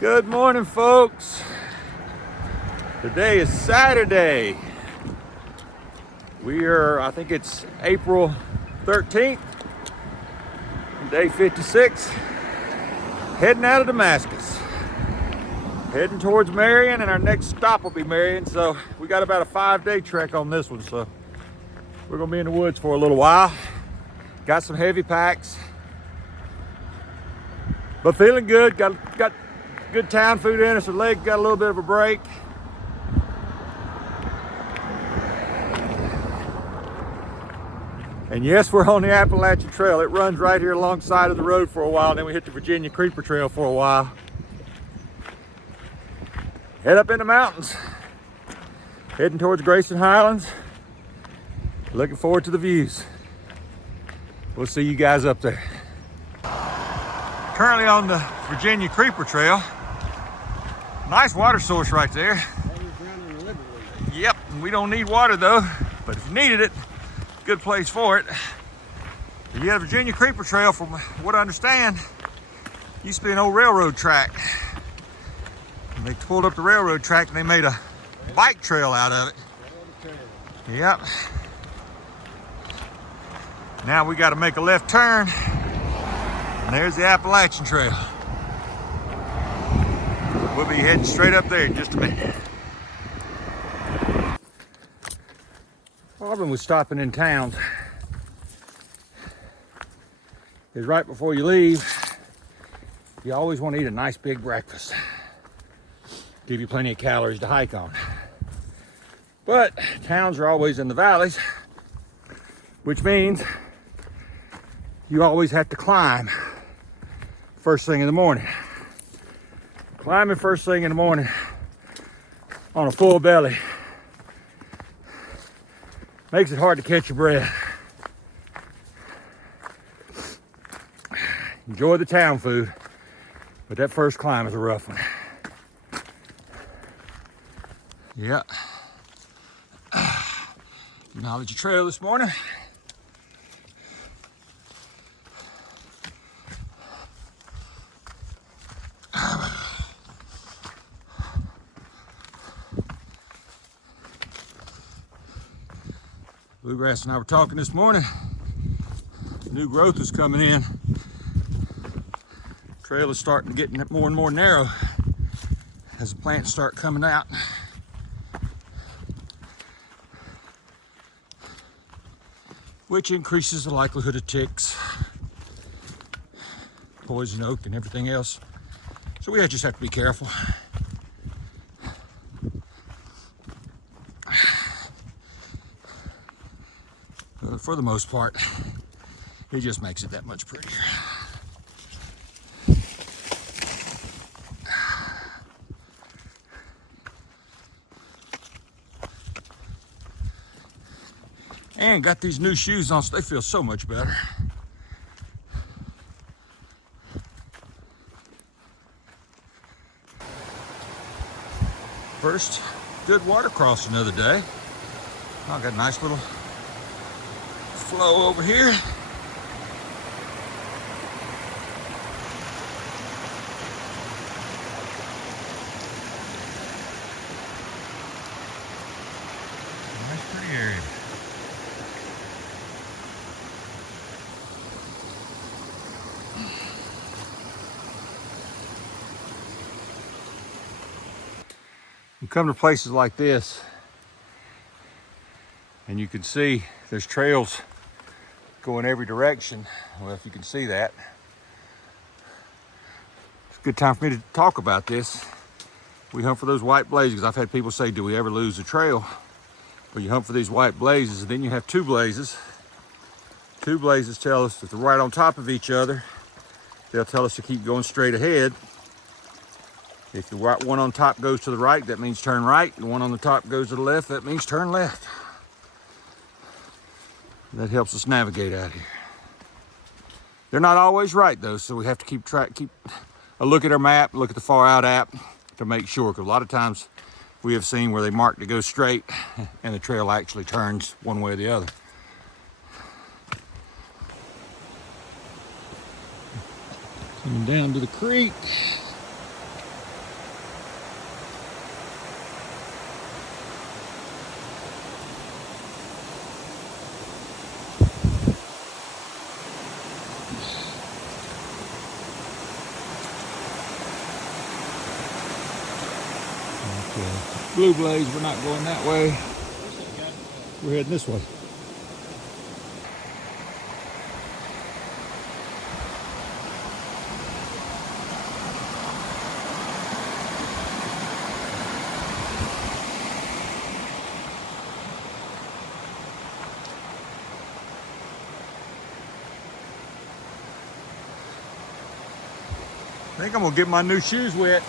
Good morning, folks. Today is Saturday. I think it's April 13th, day 56, heading out of Damascus. Heading towards Marion, and our next stop will be Marion, so we got about a 5-day trek on this one, so we're gonna be in the woods for a little while. Got some heavy packs, but feeling good. Got good town food in us. Our leg got a little bit of a break. And yes, we're on the Appalachian Trail. It runs right here alongside of the road for a while, and then we hit the Virginia Creeper Trail for a while. Head up in the mountains, heading towards Grayson Highlands. Looking forward to the views. We'll see you guys up there. Currently on the Virginia Creeper Trail. Nice water source right there. Yep, we don't need water though, but if you needed it, good place for it. Yeah, the Virginia Creeper Trail, from what I understand, used to be an old railroad track. And they pulled up the railroad track and they made a bike trail out of it. Yep. Now we got to make a left turn, and there's the Appalachian Trail. We'll be heading straight up there in just a minute. Problem with stopping in towns is right before you leave, you always want to eat a nice big breakfast. Give you plenty of calories to hike on. But towns are always in the valleys, which means you always have to climb first thing in the morning. Climbing first thing in the morning on a full belly makes it hard to catch your breath. Enjoy the town food, but that first climb is a rough one. Yeah. Acknowledge the trail this morning. Bluegrass and I were talking this morning. New growth is coming in. Trail is starting to get more and more narrow as the plants start coming out. Which increases the likelihood of ticks, poison oak, and everything else. So we just have to be careful. But for the most part, it just makes it that much prettier. And got these new shoes on, so they feel so much better. First good water crossing of the day. I got a nice little flow over here. Nice pretty area. You come to places like this and you can see there's trails going every direction. Well, if you can see that, it's a good time for me to talk about this. We hunt for those white blazes. I've had people say, do we ever lose the trail? Well, you hunt for these white blazes, and then you have two blazes. Two blazes tell us if they're right on top of each other, they'll tell us to keep going straight ahead. If the one on top goes to the right, that means turn right. The one on the top goes to the left, that means turn left. That helps us navigate out here. They're not always right though, so we have to keep a look at our map, look at the Far Out app to make sure, because a lot of times we have seen where they mark to go straight and the trail actually turns one way or the other. Coming down to the creek. So, Blue Blaze, we're not going that way. We're heading this way. I think I'm gonna get my new shoes wet.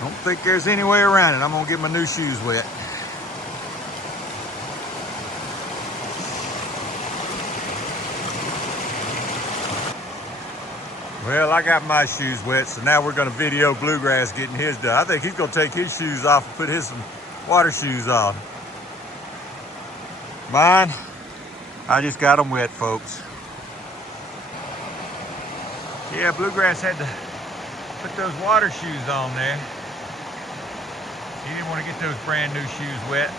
Don't think there's any way around it. I'm gonna get my new shoes wet. Well, I got my shoes wet, so now we're gonna video Bluegrass getting his done. I think he's gonna take his shoes off and put his water shoes on. Mine, I just got them wet, folks. Yeah, Bluegrass had to put those water shoes on there. He didn't want to get those brand new shoes wet.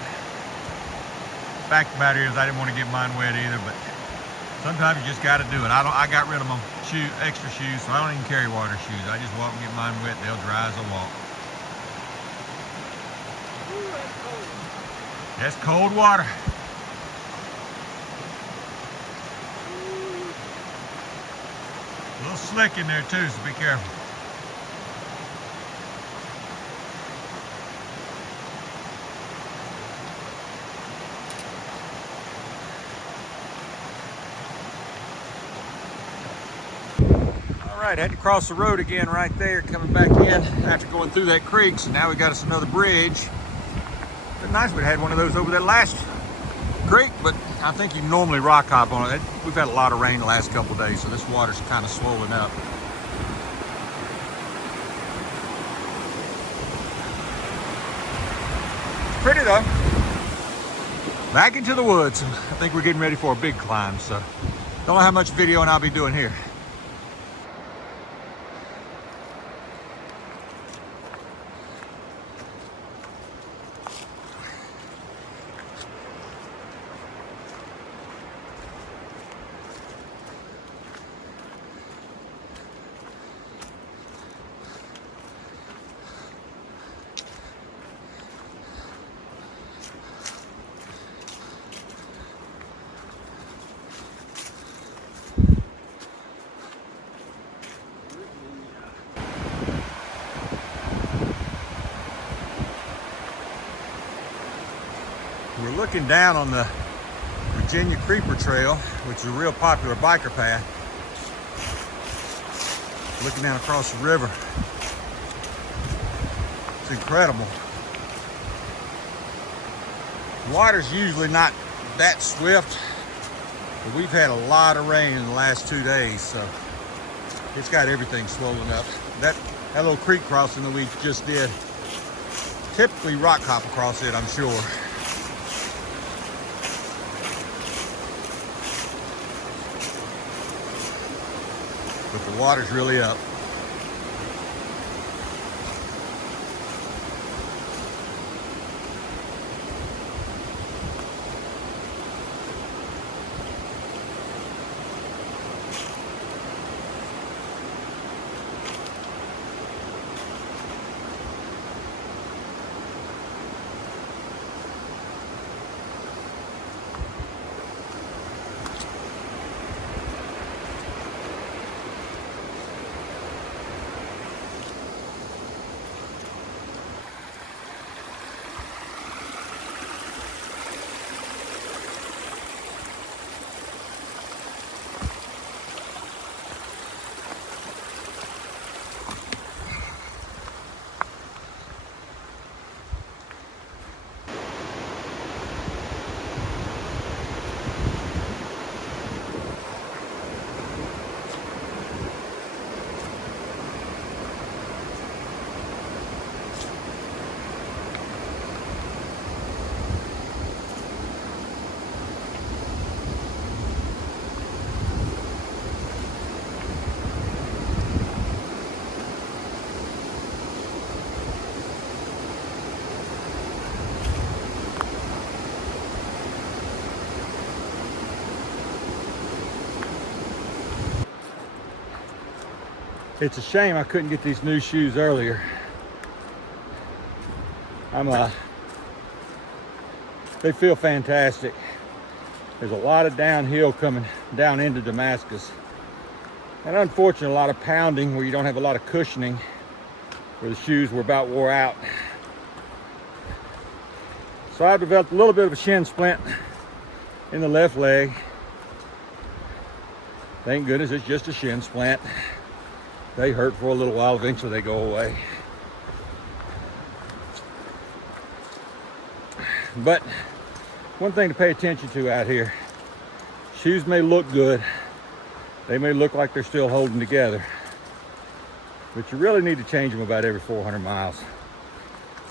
Fact of the matter is, I didn't want to get mine wet either, but sometimes you just got to do it. I got rid of my extra shoes, so I don't even carry water shoes. I just walk and get mine wet. They'll dry as I walk. Ooh, that's cold. That's cold water. A little slick in there too, so be careful. All right, had to cross the road again right there, coming back in after going through that creek. So now we got us another bridge. Been nice if we had one of those over that last creek, but I think you normally rock hop on it. We've had a lot of rain the last couple of days, so this water's kind of swollen up. Pretty though. Back into the woods. I think we're getting ready for a big climb, so don't know how much videoing I'll be doing here. We're looking down on the Virginia Creeper Trail, which is a real popular biker path. Looking down across the river. It's incredible. The water's usually not that swift, but we've had a lot of rain in the last 2 days, so it's got everything swollen up. That little creek crossing that we just did, typically rock hop across it, I'm sure. But the water's really up. It's a shame I couldn't get these new shoes earlier. They feel fantastic. There's a lot of downhill coming down into Damascus. And unfortunately, a lot of pounding where you don't have a lot of cushioning, where the shoes were about wore out. So I've developed a little bit of a shin splint in the left leg. Thank goodness it's just a shin splint. They hurt for a little while, eventually they go away. But one thing to pay attention to out here, shoes may look good, they may look like they're still holding together, but you really need to change them about every 400 miles.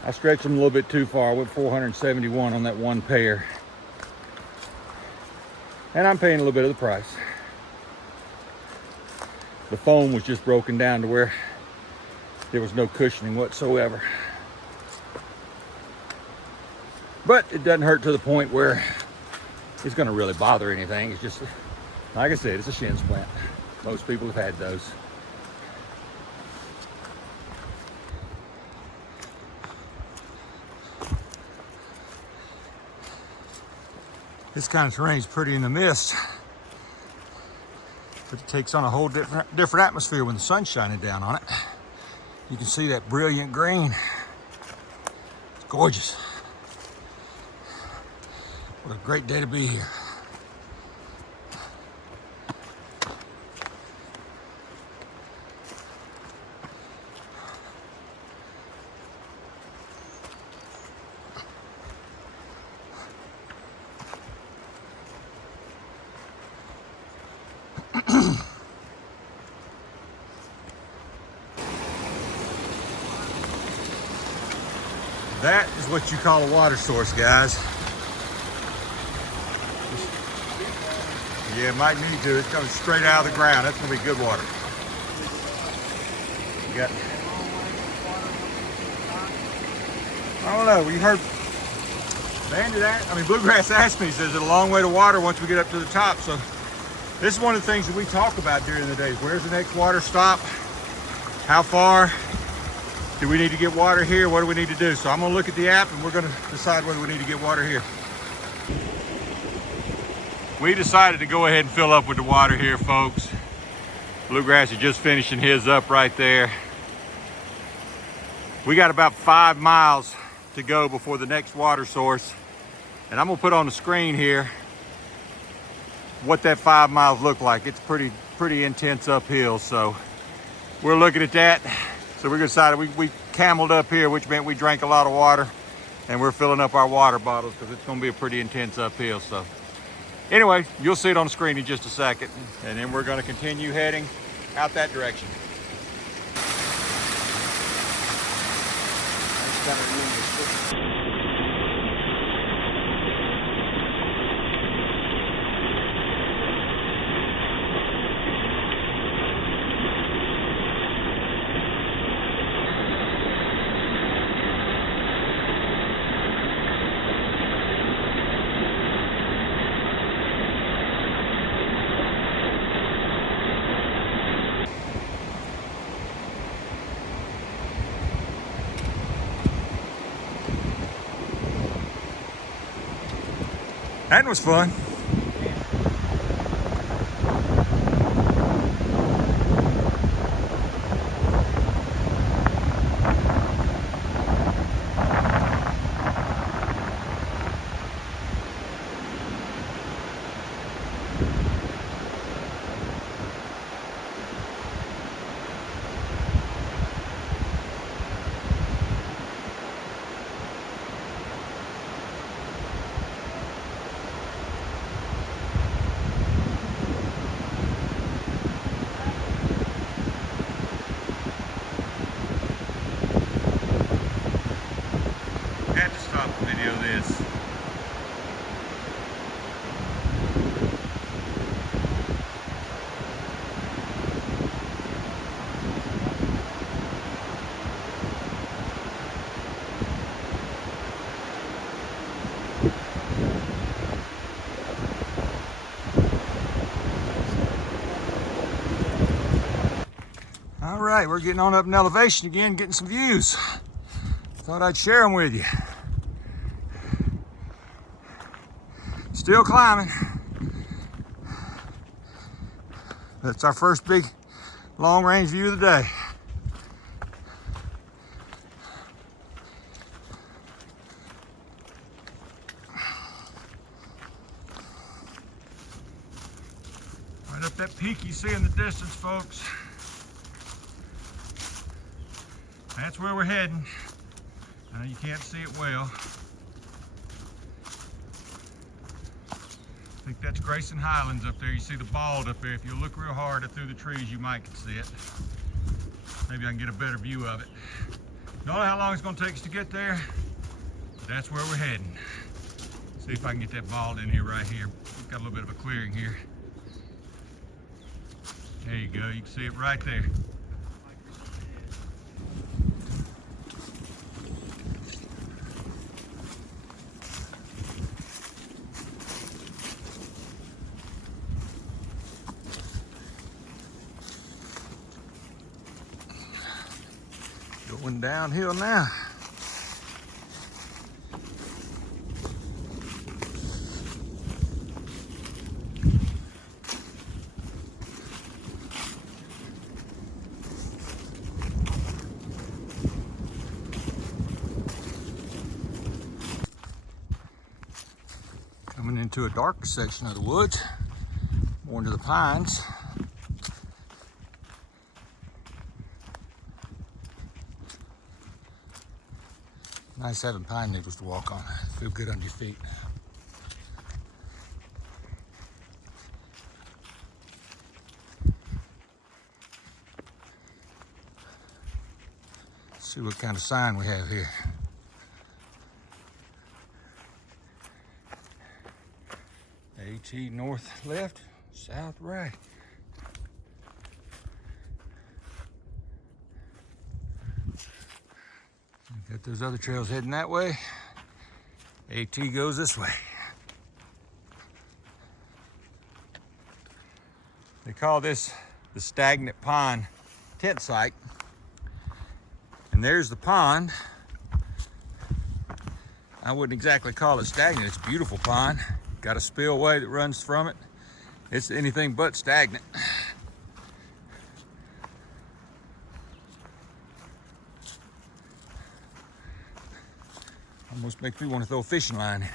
I stretched them a little bit too far. I went 471 on that one pair, and I'm paying a little bit of the price. The foam was just broken down to where there was no cushioning whatsoever. But it doesn't hurt to the point where it's going to really bother anything. It's just, like I said, it's a shin splint. Most people have had those. This kind of terrain is pretty in the mist, but it takes on a whole different atmosphere when the sun's shining down on it. You can see that brilliant green. It's gorgeous. What a great day to be here. That is what you call a water source, guys. Yeah, it might need to. It's coming straight out of the ground. That's gonna be good water. You got, I don't know, we heard, Bluegrass asked me, he says, it's a long way to water once we get up to the top. So this is one of the things that we talk about during the days. Where's the next water stop? How far? Do we need to get water here? What do we need to do? So I'm gonna look at the app and we're gonna decide whether we need to get water here. We decided to go ahead and fill up with the water here, folks. Bluegrass is just finishing his up right there. We got about 5 miles to go before the next water source. And I'm gonna put on the screen here what that 5 miles look like. It's pretty intense uphill. So we're looking at that. So we decided we cameled up here, which meant we drank a lot of water, and we're filling up our water bottles because it's gonna be a pretty intense uphill. So anyway, you'll see it on the screen in just a second, and then we're gonna continue heading out that direction. That was fun. Video this. All right, we're getting on up in elevation again, getting some views. Thought I'd share them with you. Still climbing. That's our first big long range view of the day. Right up that peak you see in the distance, folks. That's where we're heading. You can't see it well. I think that's Grayson Highlands up there. You see the bald up there. If you look real hard through the trees, you might can see it. Maybe I can get a better view of it. Don't know how long it's going to take us to get there, but that's where we're heading. See if I can get that bald in here right here. We've got a little bit of a clearing here. There you go. You can see it right there. Going downhill now. Coming into a darker section of the woods, more into the pines. Nice having pine needles to walk on. Feel good under your feet. Let's see what kind of sign we have here. AT north left, south right. Got those other trails heading that way. AT goes this way. They call this the stagnant pond tent site. And there's the pond. I wouldn't exactly call it stagnant. It's a beautiful pond. Got a spillway that runs from it. It's anything but stagnant. Almost makes me want to throw a fishing line in.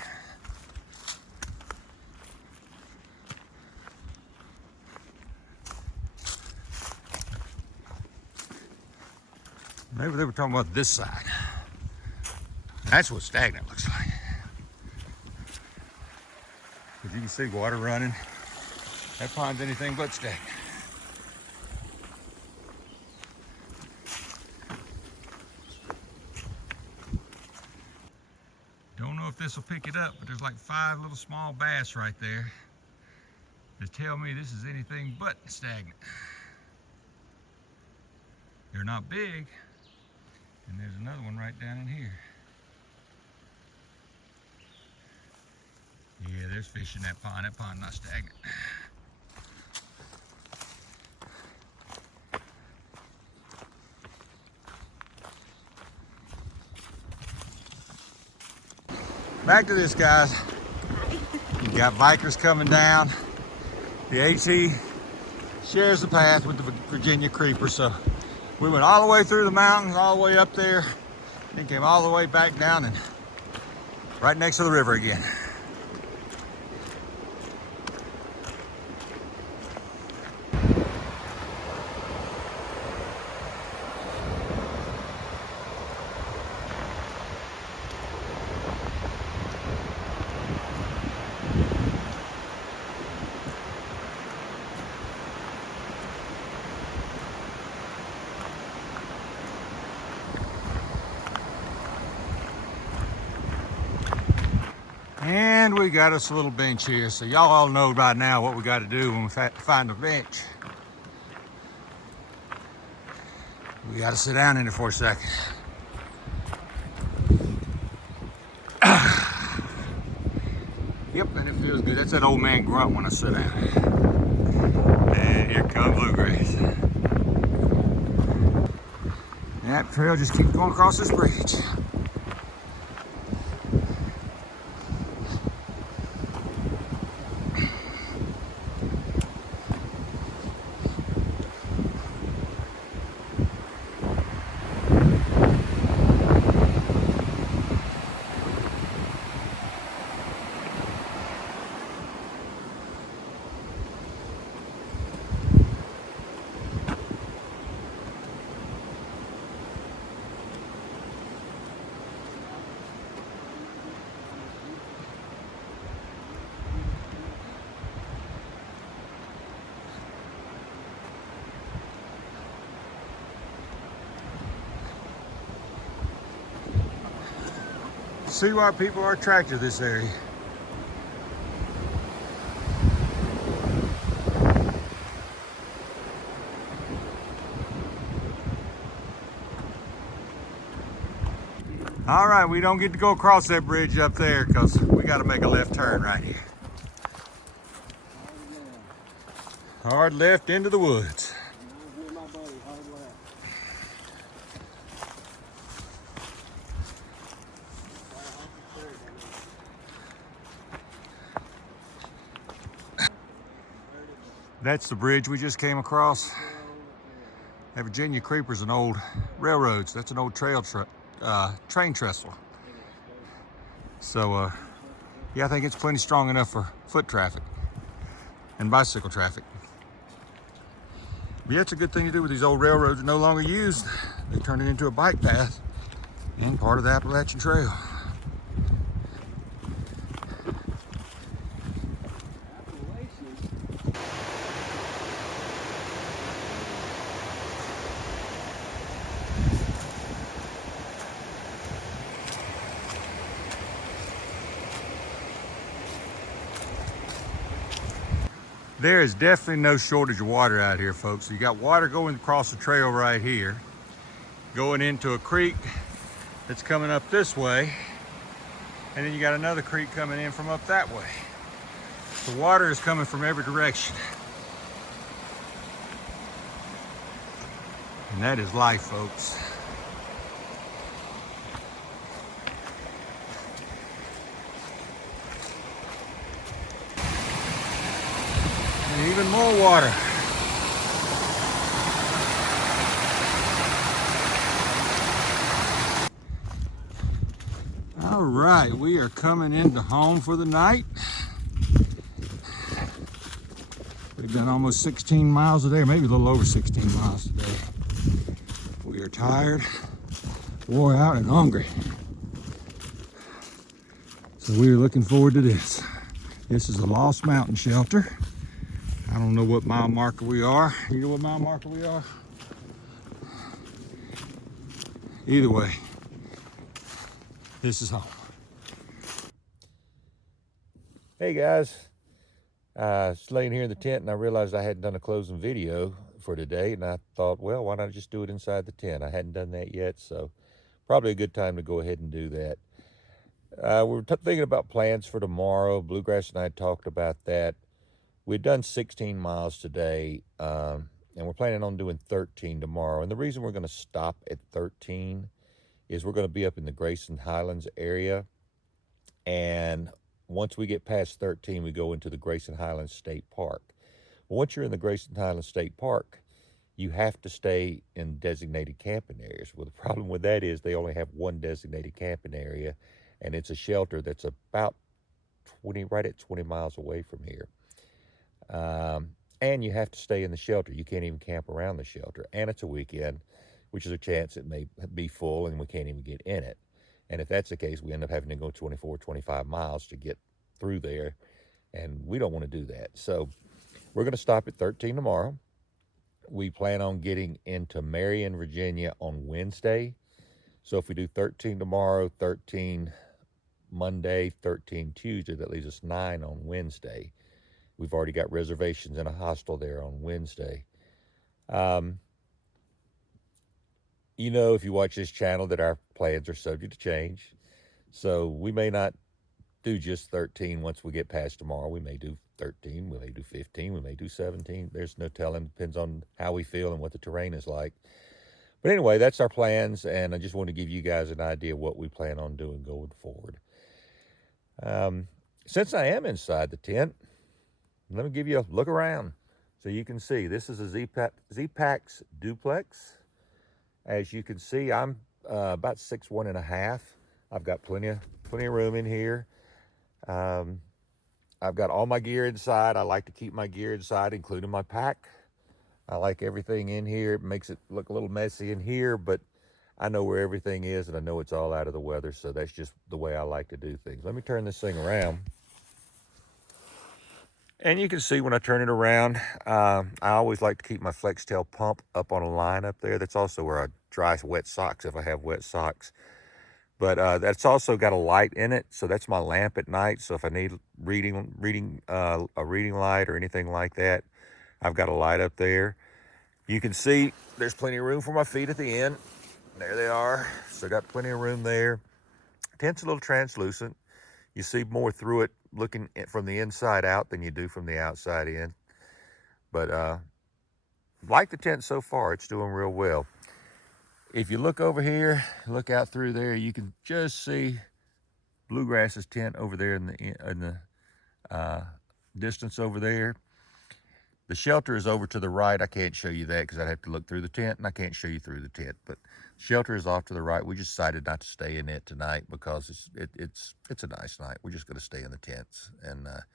Maybe they were talking about this side. That's what stagnant looks like. Because you can see water running. That pond's anything but stagnant. Don't know if this will pick it up, but there's like 5 little small bass right there that tell me this is anything but stagnant. They're not big, and there's another one right down in here. Yeah, there's fish in that pond. That pond's not stagnant. Back to this, guys. You got bikers coming down. The AT shares the path with the Virginia creeper, so we went all the way through the mountains, all the way up there, then came all the way back down and right next to the river again. And we got us a little bench here, so y'all all know by now what we got to do when we find a bench. We got to sit down in it for a second. Yep, and it feels good. That's that old man grunt when I sit down. And here comes bluegrass. And that trail just keeps going across this bridge. See why people are attracted to this area. All right, we don't get to go across that bridge up there because we got to make a left turn right here. Hard left into the woods. That's the bridge we just came across. That Virginia Creeper's an old railroads. That's an old train trestle. So, yeah, I think it's plenty strong enough for foot traffic and bicycle traffic. But yeah, it's a good thing to do with these old railroads are no longer used. They turn it into a bike path and part of the Appalachian Trail. There is definitely no shortage of water out here, folks. You got water going across the trail right here, going into a creek that's coming up this way, and then you got another creek coming in from up that way. The water is coming from every direction. And that is life, folks. And even more water. All right, we are coming into home for the night. We've done almost 16 miles a day, or maybe a little over 16 miles a day. We are tired, wore out, and hungry. So we are looking forward to this. This is a Lost Mountain Shelter. I don't know what mile marker we are. You know what mile marker we are? Either way, this is home. Hey guys, I was laying here in the tent and I realized I hadn't done a closing video for today, and I thought, well, why not just do it inside the tent? I hadn't done that yet, so probably a good time to go ahead and do that. We were thinking about plans for tomorrow. Bluegrass and I talked about that. We've done 16 miles today, and we're planning on doing 13 tomorrow. And the reason we're going to stop at 13 is we're going to be up in the Grayson Highlands area. And once we get past 13, we go into the Grayson Highlands State Park. Well, once you're in the Grayson Highlands State Park, you have to stay in designated camping areas. Well, the problem with that is they only have one designated camping area, and it's a shelter that's about right at 20 miles away from here. And you have to stay in the shelter. You can't even camp around the shelter. And it's a weekend, which is a chance it may be full and we can't even get in it. And if that's the case, we end up having to go 24, 25 miles to get through there. And we don't want to do that. So we're going to stop at 13 tomorrow. We plan on getting into Marion, Virginia on Wednesday. So if we do 13 tomorrow, 13 Monday, 13 Tuesday, that leaves us 9 on Wednesday. We've already got reservations in a hostel there on Wednesday. You know, if you watch this channel, that our plans are subject to change. So we may not do just 13 once we get past tomorrow. We may do 13, we may do 15, we may do 17. There's no telling. Depends on how we feel and what the terrain is like. But anyway, that's our plans, and I just want to give you guys an idea of what we plan on doing going forward. Since I am inside the tent, let me give you a look around so you can see. This is a Z-Pax duplex. As you can see, I'm about 6'1½". I've got plenty of room in here. I've got all my gear inside. I like to keep my gear inside, including my pack. I like everything in here. It makes it look a little messy in here, but I know where everything is, and I know it's all out of the weather, so that's just the way I like to do things. Let me turn this thing around. And you can see when I turn it around, I always like to keep my flex tail pump up on a line up there. That's also where I dry wet socks if I have wet socks. But that's also got a light in it, so that's my lamp at night. So if I need a reading light or anything like that, I've got a light up there. You can see there's plenty of room for my feet at the end. There they are. So got plenty of room there. Tent's a little translucent. You see more through it looking from the inside out than you do from the outside in. But like the tent so far, it's doing real well. If you look over here, look out through there, you can just see Bluegrass's tent over there in the distance over there. The shelter is over to the right. I can't show you that because I'd have to look through the tent, and I can't show you through the tent. But shelter is off to the right. We just decided not to stay in it tonight because it's a nice night. We're just going to stay in the tents, and a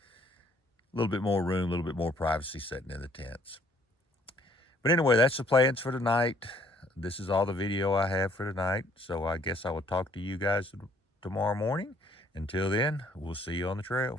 little bit more room, a little bit more privacy sitting in the tents. But anyway, that's the plans for tonight. This is all the video I have for tonight. So I guess I will talk to you guys tomorrow morning. Until then, we'll see you on the trail.